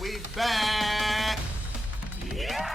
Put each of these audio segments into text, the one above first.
We back. Yeah.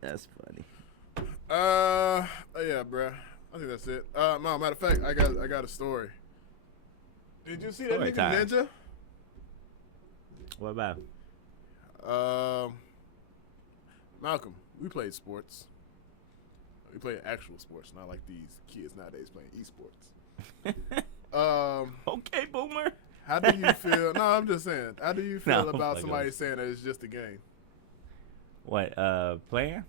That's funny. Yeah, bro. I think that's it. No, matter of fact, I got a story. Did you see that Story nigga time. Ninja? What about? Malcolm, we played sports. We played actual sports, not like these kids nowadays playing esports. Okay, boomer. How do you feel? No, I'm just saying. How do you feel No, about fuck somebody off. saying that it's just a game? What? Playing?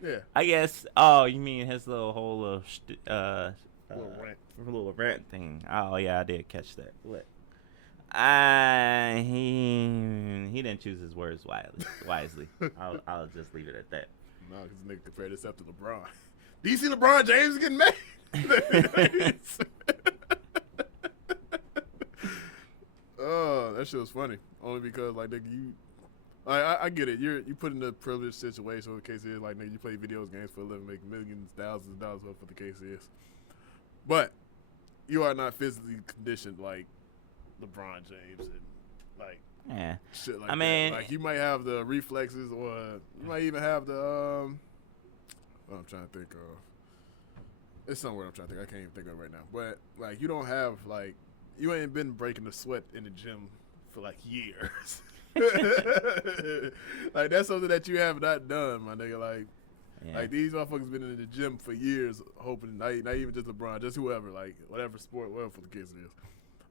Yeah. I guess. Oh, you mean his little whole Little rant. little rant thing? Oh yeah, I did catch that. What? He didn't choose his words wisely. I'll just leave it at that. No, because this nigga compared himself to LeBron. Do you see LeBron James getting mad? Oh, that shit was funny. Only because, like, nigga, you... I get it. You put in a privileged situation. What the case is, like, nigga, you play video games for a living, make millions, thousands of dollars, whatever the case is. But you are not physically conditioned like LeBron James and, like, Yeah. shit like I mean, that. Like, you might have the reflexes, or you might even have the what I'm trying to think of. It's somewhere I'm trying to think. I can't even think of it right now. But like, you don't have, like, you ain't been breaking the sweat in the gym for like years. Like, that's something that you have not done, my nigga. Like these motherfuckers been in the gym for years, hoping not even just LeBron, just whoever, like whatever sport, whatever the case is.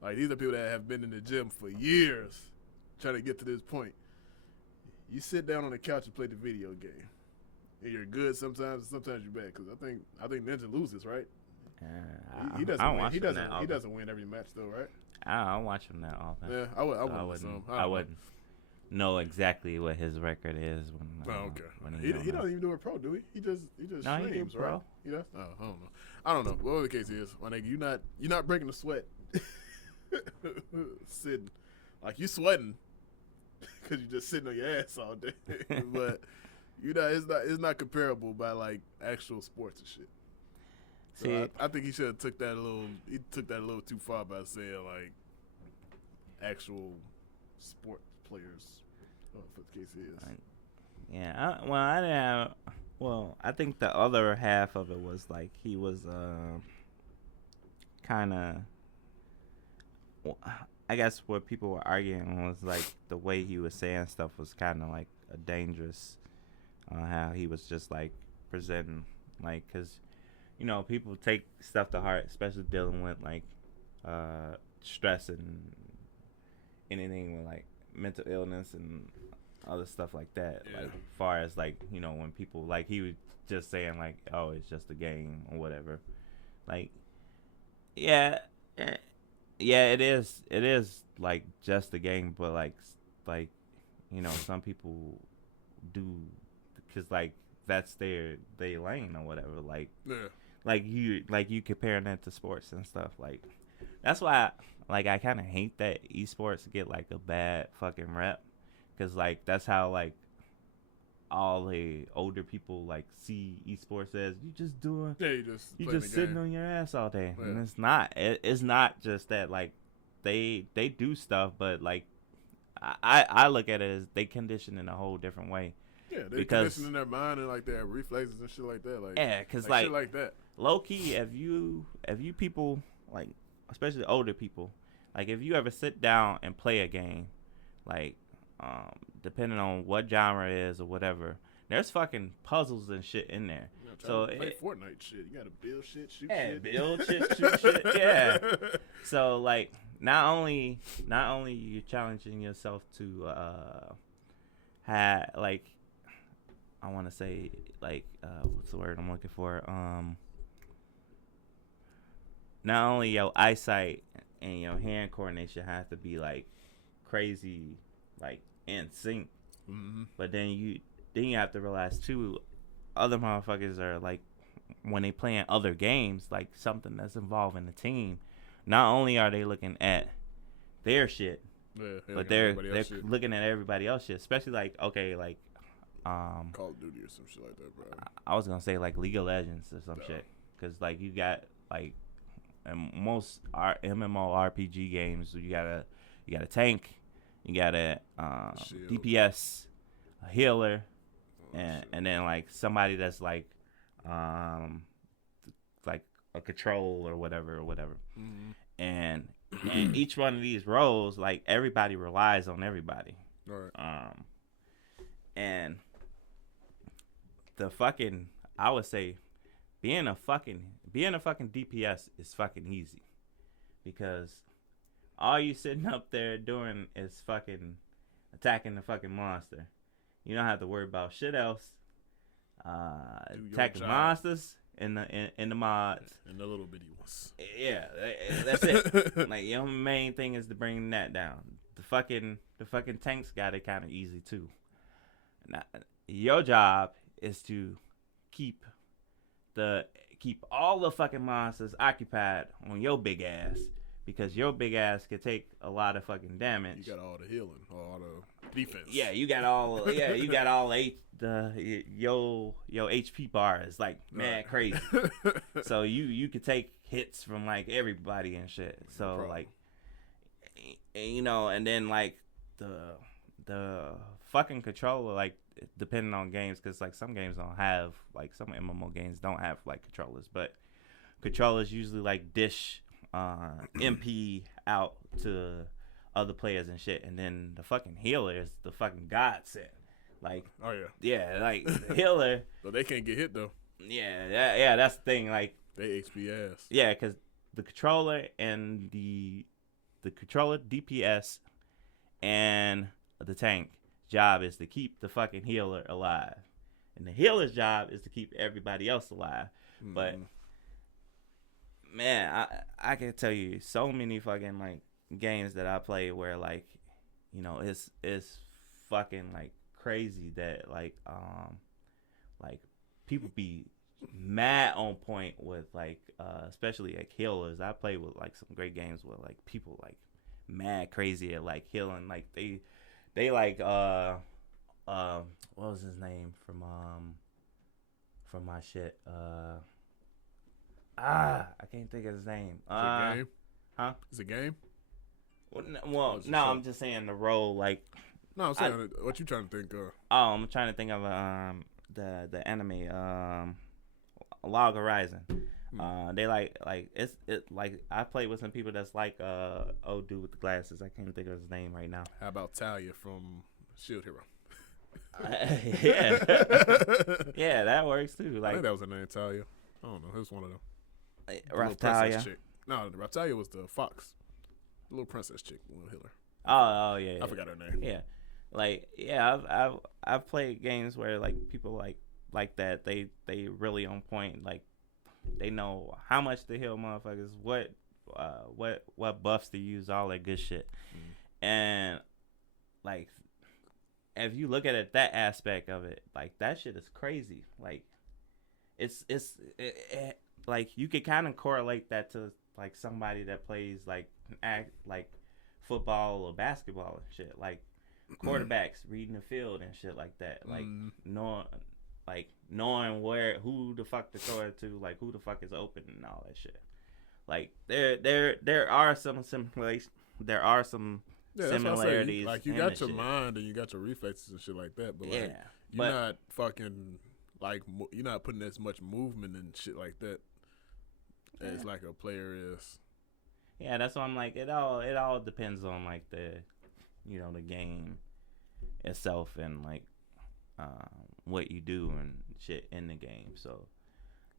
Like, these are people that have been in the gym for years, trying to get to this point. You sit down on the couch and play the video game, and you're good sometimes, and sometimes you're bad. Because I think Ninja loses, right? He doesn't win every match though, right? I don't watch him that often. Yeah, I wouldn't know exactly what his record is when. Okay. When He don't even do a pro, do he? He just streams, pro. Right? He does. Oh, I don't know. Whatever the case is, my nigga, you're not breaking the sweat. Sitting, like, you sweating because you just sitting on your ass all day. But it's not comparable by, like, actual sports and shit. So See, I think he should have took that a little too far by saying, like, actual sport players. What the case is. yeah. I didn't have. Well, I think the other half of it was like he was kind of. I guess what people were arguing was like the way he was saying stuff was kind of like a dangerous. How he was just like presenting, like, because people take stuff to heart, especially dealing with like stress and anything with like mental illness and other stuff like that. Yeah. Like, as far as like when people, like, he was just saying like, oh, it's just a game or whatever. Like, yeah, it is like just a game, but like some people do, because like that's their lane or whatever. Like, Yeah. like you comparing that to sports and stuff. Like, that's why I kind of hate that esports get like a bad fucking rep, because like that's how like all the older people like see esports as you just sitting on your ass all day. Yeah. And it's not. It's not just that. Like, they do stuff, but like I look at it as they condition in a whole different way. Yeah, they conditioning their mind and like their reflexes and shit like that. Like, yeah, because like shit like that. Low key, if you people, like, especially older people, like, if you ever sit down and play a game, like, depending on what genre it is or whatever, there's fucking puzzles and shit in there. So play Fortnite shit. You gotta build shit, shoot shit. shit. Build shit, shoot shit. Yeah. So like, not only you're challenging yourself to have, like, I want to say, like, what's the word I'm looking for? Not only your eyesight and your hand coordination have to be like crazy, like in sync, but then you have to realize too, other motherfuckers are like, when they playing other games, like something that's involving the team, not only are they looking at their shit, but they're looking at everybody else shit, especially like Call of Duty or some shit like that, bro. I was gonna say like League of Legends or some shit, because like you got like in most MMORPG games, you got a tank, you got a DPS, a healer, and then like somebody that's like a control or whatever. Mm-hmm. And each one of these roles, like everybody relies on everybody. Right. And I would say being a fucking DPS is fucking easy, because all you sitting up there doing is fucking attacking the fucking monster. You don't have to worry about shit else. Attacking monsters in the mods and the little bitty ones. Yeah, that's it. Like your main thing is to bring that down. The fucking tanks got it kind of easy too. Now, your job is to keep all the fucking monsters occupied on your big ass, because your big ass can take a lot of fucking damage. You got all the healing, all the defense. Yeah, you got all. Yeah, you got all your HP bar is like mad crazy. So you could take hits from like everybody and shit. So like, and then like the fucking controller, like depending on games, because like some games don't have, like some MMO games don't have like controllers, but controllers usually like dish MP out to other players and shit, and then the fucking healer is the fucking godsend. Like, oh yeah, like the healer. But they can't get hit though. Yeah, that's the thing. Like they HP ass. Yeah, because the controller and the controller, DPS, and the tank job is to keep the fucking healer alive, and the healer's job is to keep everybody else alive. Mm-hmm. But man, I can tell you so many fucking like games that I play where like, it's fucking like crazy that like people be mad on point with like especially like healers. I play with like some great games where like people like mad crazy at like healing. Like they like what was his name from my shit? I can't think of his name. Is it a game? Huh? Is it a game? Well, no, I'm just saying the role. Like, no, I'm saying what you trying to think of. Oh, I'm trying to think of the anime Log Horizon. They like it's like I played with some people that's like old dude with the glasses. I can't think of his name right now. How about Talia from Shield Hero? Yeah, yeah, that works too. Like, I think that was her name, Talia. I don't know. It was one of them. Raptalia. No, the Raptalia was the fox. The little princess chick, little healer. Oh yeah. I forgot her name. Yeah, like I've played games where like people like that. They really on point. Like they know how much to heal motherfuckers, what buffs to use, all that good shit. And like if you look at it, that aspect of it, like that shit is crazy. Like it's like you could kind of correlate that to like somebody that plays like football or basketball and shit, like quarterbacks reading the field and shit like that, like knowing who the fuck to throw it to, like who the fuck is open and all that shit. Like there are some similarities. There are some similarities. Like you got your mind and you got your reflexes and shit like that, but like you're not fucking like you're not putting as much movement and shit like that as like a player is. Yeah, that's why I'm like it all depends on like the the game itself and like what you do and shit in the game. So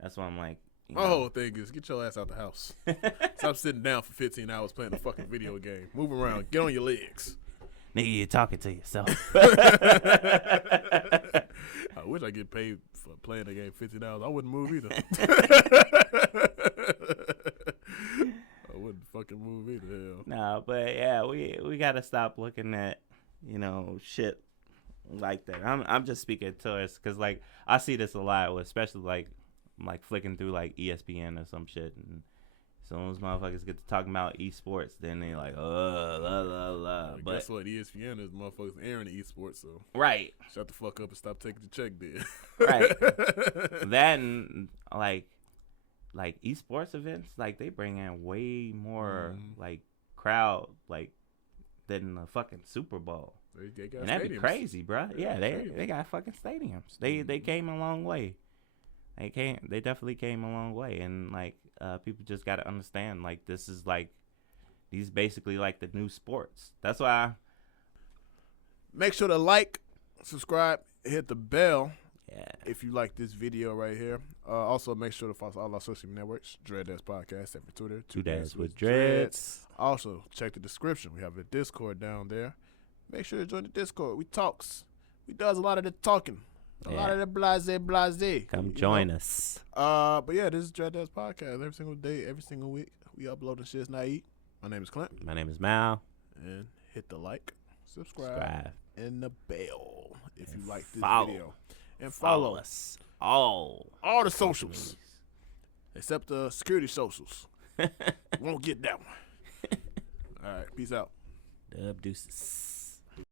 that's why I'm like my whole thing is get your ass out the house. Stop sitting down for 15 hours playing a fucking video game. Move around. Get on your legs. Nigga, you're talking to yourself. I wish I get paid for playing the game 15 hours. I wouldn't move either. I wouldn't fucking move either. Hell. Nah, but yeah, we gotta stop looking at shit like that. I'm just speaking to us because like I see this a lot, especially like flicking through like ESPN or some shit, and soon as motherfuckers get to talking about esports, then they like, la la la. But guess what? ESPN is motherfuckers airing the esports, so right. Shut the fuck up and stop taking the check, then. Right. That and like esports events, like they bring in way more like crowd like than the fucking Super Bowl. They got and that'd stadiums. be crazy, bro. Yeah, they got fucking stadiums. They came a long way. They definitely came a long way, and like people just got to understand, like this is like these basically like the new sports. That's why. Make sure to like, subscribe, hit the bell. Yeah. If you like this video right here. Also, make sure to follow all our social networks. DADS Podcast every Twitter. Two Dads with Dreads. Also, check the description. We have a Discord down there. Make sure to join the Discord. We talks. We does a lot of the talking. A lot of the blase. Come join us. But yeah, this is DADS Podcast. Every single day, every single week, we uploading shit's not eat. My name is Clint. My name is Mal. And hit the like, subscribe, and the bell if you like this video. And follow us all the socials, except the security socials. Won't get that one. All right, peace out. Dub deuces.